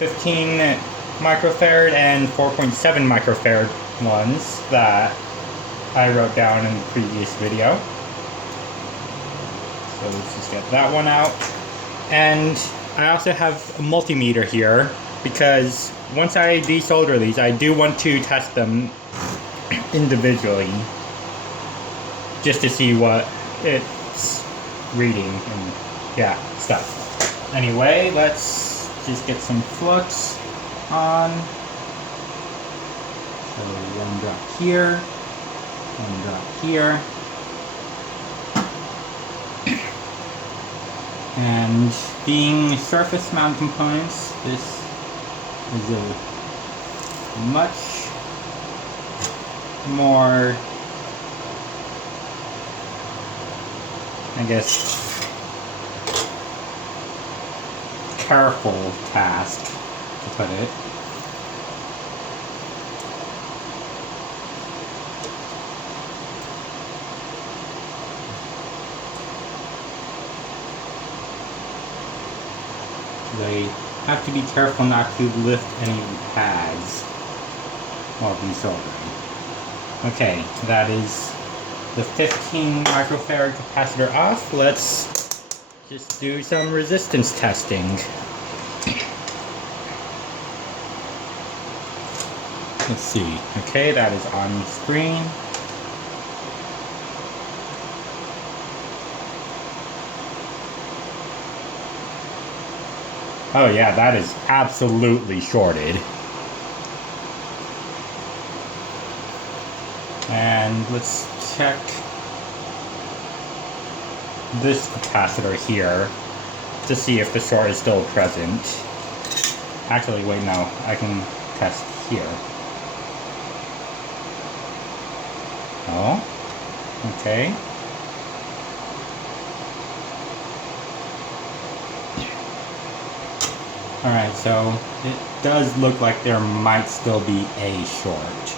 15 microfarad and 4.7 microfarad ones that I wrote down in the previous video. So let's just get that one out. And I also have a multimeter here because once I desolder these, I do want to test them individually just to see what it's reading and yeah, stuff. Anyway, let's just get some flux on. So one drop here, one drop here. And being surface mount components, this is a much more, I guess, careful task, to put it. They have to be careful not to lift any of the pads while desoldering. Okay, that is the 15 microfarad capacitor off. Let's just do some resistance testing. Let's see. Okay, that is on the screen. Oh yeah, that is absolutely shorted. And let's check this capacitor here to see if the short is still present. Actually, wait, no, I can test here. Oh, okay. Alright, so it does look like there might still be a short.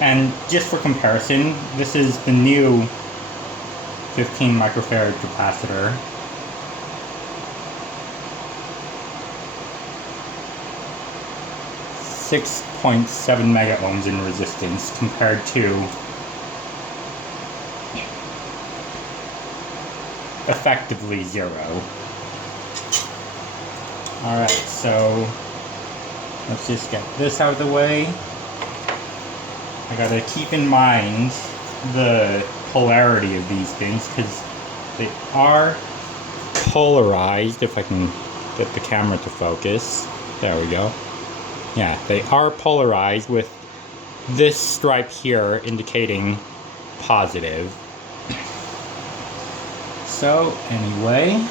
And just for comparison, this is the new 15 microfarad capacitor. .7 mega ohms in resistance compared to effectively 0. Alright, so let's just get this out of the way. I gotta keep in mind the polarity of these things because they are polarized. If I can get the camera to focus. There we go. Yeah, they are polarized with this stripe here indicating positive. So anyway,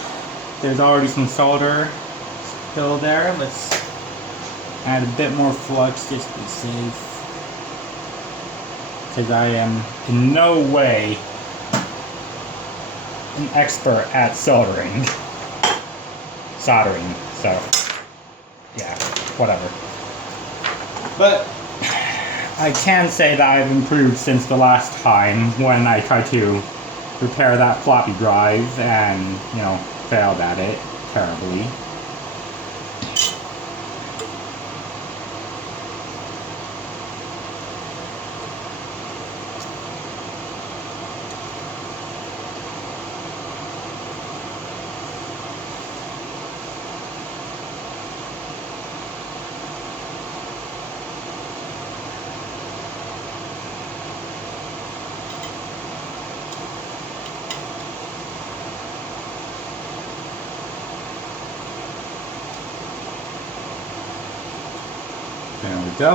there's already some solder still there. Let's add a bit more flux just to be safe. Because I am in no way an expert at soldering. So yeah, whatever. But I can say that I've improved since the last time when I tried to repair that floppy drive and, you know, failed at it terribly. There we go.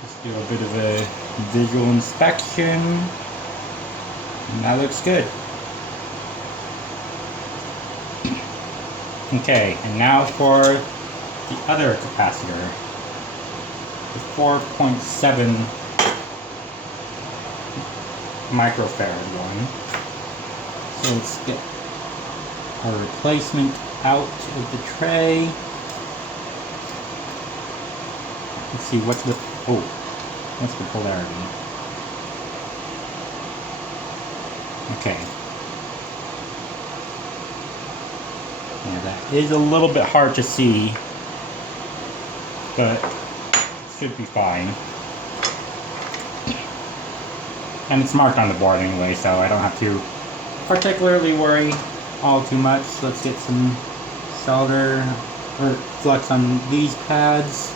Let's do a bit of a visual inspection. And that looks good. Okay, and now for the other capacitor. The 4.7 microfarad one. So let's get our replacement out of the tray. Let's see, what's the polarity? Okay. Yeah, that is a little bit hard to see, but it should be fine. And it's marked on the board anyway, so I don't have to particularly worry all too much. Let's get some solder or flux on these pads.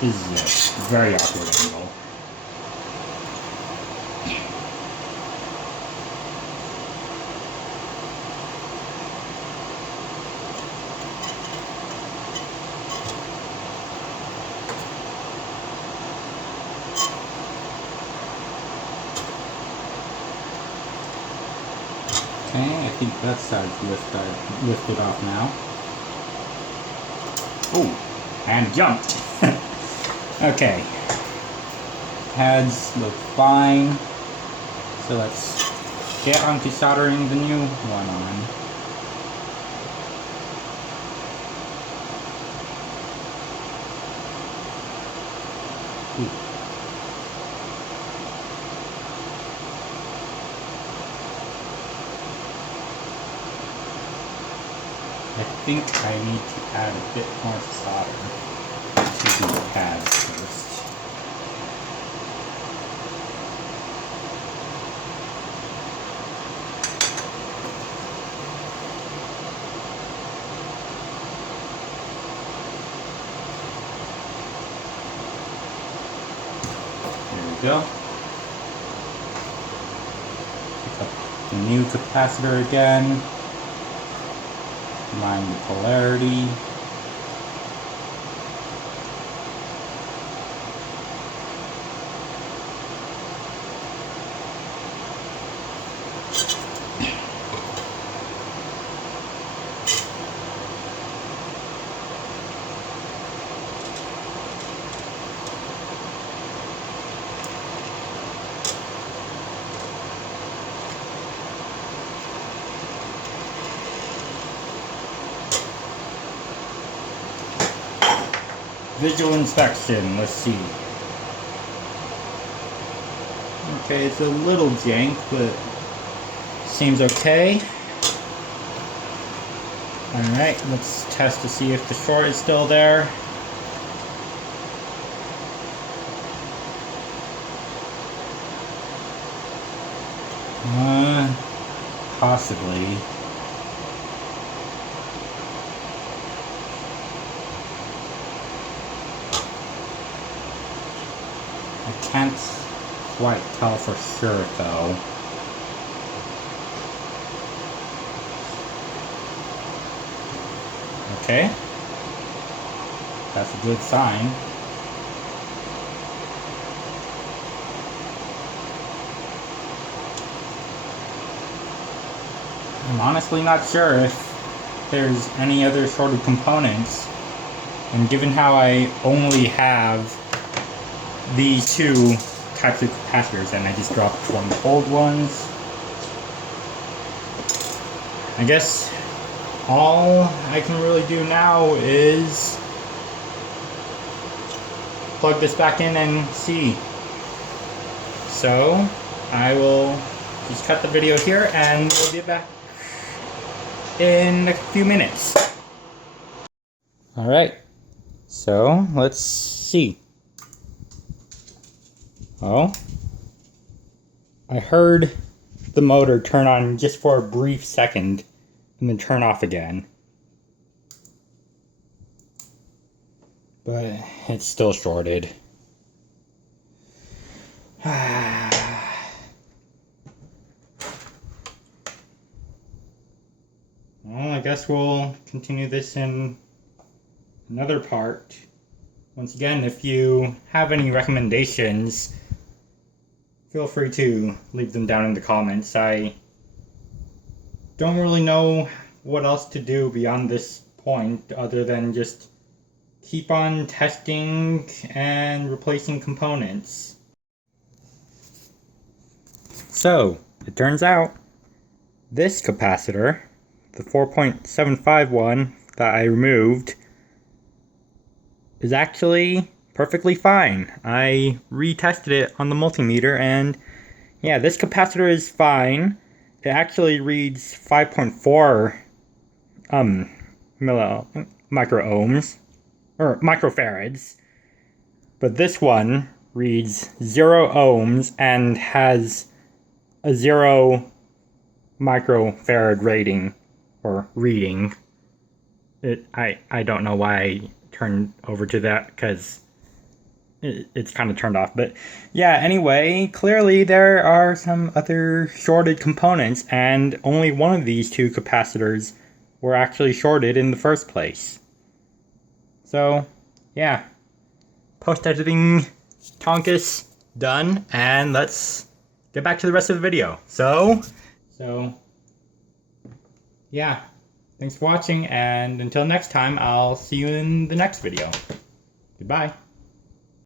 This is a very awkward angle. Okay, I think that side's lifted off now. Oh, and jumped. Okay, pads look fine, so let's get on to soldering the new one on. Ooh. I think I need to add a bit more solder to these pads first. There we go. Pick up the new capacitor again. Line the polarity. Visual inspection, let's see. Okay, it's a little jank, but seems okay. Alright, let's test to see if the short is still there. Possibly. I can't quite tell for sure though. Okay. That's a good sign. I'm honestly not sure if there's any other shorted components. And given how I only have these two types of capacitors and I just dropped one of the old ones, I guess all I can really do now is plug this back in and see. So I will just cut the video here and we'll be back in a few minutes. Alright, so let's see. Oh, I heard the motor turn on just for a brief second and then turn off again. But it's still shorted. Well, I guess we'll continue this in another part. Once again, if you have any recommendations, feel free to leave them down in the comments. I don't really know what else to do beyond this point other than just keep on testing and replacing components. So, it turns out this capacitor, the 4.75 one that I removed, is actually perfectly fine. I retested it on the multimeter, and yeah, this capacitor is fine. It actually reads 5.4 microohms or microfarads, but this one reads 0 ohms and has a 0 microfarad rating or reading. I don't know why I turned over to that, because it's kind of turned off. But yeah, anyway, clearly there are some other shorted components, and only one of these two capacitors were actually shorted in the first place. So yeah, post-editing Tonkus done, and let's get back to the rest of the video. So yeah, thanks for watching, and until next time, I'll see you in the next video. Goodbye.